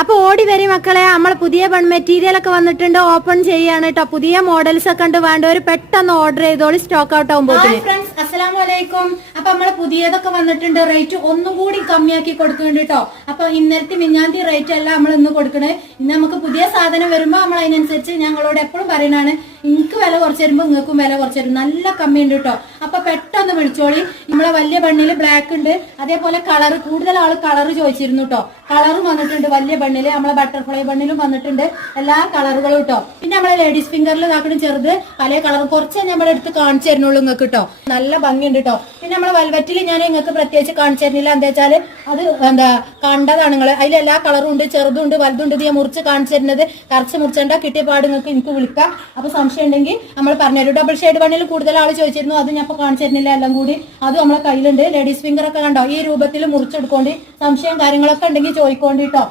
അപ്പൊ ഓടി വരി മക്കളെ, നമ്മൾ പുതിയ മെറ്റീരിയൽ ഒക്കെ വന്നിട്ടുണ്ട്, ഓപ്പൺ ചെയ്യാണ് കേട്ടോ. പുതിയ മോഡൽസ് ഒക്കെ ഉണ്ട്, വേണ്ടവര് പെട്ടെന്ന് ഓർഡർ ചെയ്തോളി, സ്റ്റോക്ക് ഔട്ട് ആകുമ്പോൾ. ഫ്രണ്ട്സ് അസ്സലാമലൈക്കും. അപ്പൊ നമ്മള് പുതിയതൊക്കെ വന്നിട്ടുണ്ട്, റേറ്റ് ഒന്നും കൂടി കമ്മിയാക്കി കൊടുക്കുന്നുണ്ട് കേട്ടോ. അപ്പൊ ഇന്നലത്തെ മിഞ്ഞാന്തി റേറ്റ് അല്ല നമ്മൾ ഇന്ന് കൊടുക്കണേ. ഇന്ന് നമുക്ക് പുതിയ സാധനം വരുമ്പോ നമ്മൾ അതിനനുസരിച്ച് ഞങ്ങളോട് എപ്പോഴും പറയണാണ്, എനിക്ക് വില കുറച്ച് തരുമ്പോ നിങ്ങൾക്കും വില കുറച്ച് തരും, നല്ല കമ്മി ഉണ്ട് കേട്ടോ. അപ്പൊ പെട്ടെന്ന് വിളിച്ചോളി. നമ്മളെ വലിയ ബണ്ണില് ബ്ലാക്ക് ഉണ്ട്, അതേപോലെ കളർ കൂടുതൽ ആള് കളർ ചോദിച്ചിരുന്നു കേട്ടോ. കളറും വന്നിട്ടുണ്ട് വലിയ ബണ്ണില്, നമ്മളെ ബട്ടർഫ്ലൈ ബണ്ണിലും വന്നിട്ടുണ്ട്, എല്ലാ കളറുകളും കേട്ടോ. പിന്നെ നമ്മളെ ലേഡീസ് ഫിംഗറിൽ ഇതാക്കണം ചെറുത്, പല കളറും കുറച്ചേ നമ്മളെ അടുത്ത് കാണിച്ചു തരുന്നുള്ളൂ നിങ്ങൾക്ക് കേട്ടോ. നല്ല ഭംഗിയുണ്ട് കേട്ടോ. പിന്നെ നമ്മളെ വെൽവെറ്റിൽ ഞാൻ നിങ്ങൾക്ക് പ്രത്യേകിച്ച് കാണിച്ചു തരുന്നില്ല, എന്താ വെച്ചാല് അത് കണ്ടതാണ് നിങ്ങൾ. അതിലെല്ലാ കളറും ഉണ്ട്, ചെറുതുണ്ട് വലുതുണ്ട്. ഇത് ഞാൻ മുറിച്ച് കാണിച്ചു തരുന്നത്, കറച്ച് മുറിച്ചേണ്ട, കിട്ടിയ പാട് നിങ്ങൾക്ക് എനിക്ക് വിളിക്കാം. അപ്പൊ സംശയം ഉണ്ടെങ്കിൽ നമ്മൾ പറഞ്ഞുതരും. ഡബിൾ ഷെയ്ഡ് ബണ്ണിൽ കൂടുതൽ ആൾ ചോദിച്ചിരുന്നു, അത് ഞാൻ ഇപ്പൊ കാണിച്ചു തരുന്നില്ല, എല്ലാം കൂടി അത് നമ്മളെ കയ്യിലുണ്ട്. ലേഡീസ് ഫിംഗർ ഒക്കെ കണ്ടോ, ഈ രൂപത്തിൽ മുറിച്ചെടുക്കോണ്ടി. സംശയം കാര്യങ്ങളൊക്കെ ഉണ്ടെങ്കിൽ ചോദിക്കോണ്ടി കേട്ടോ.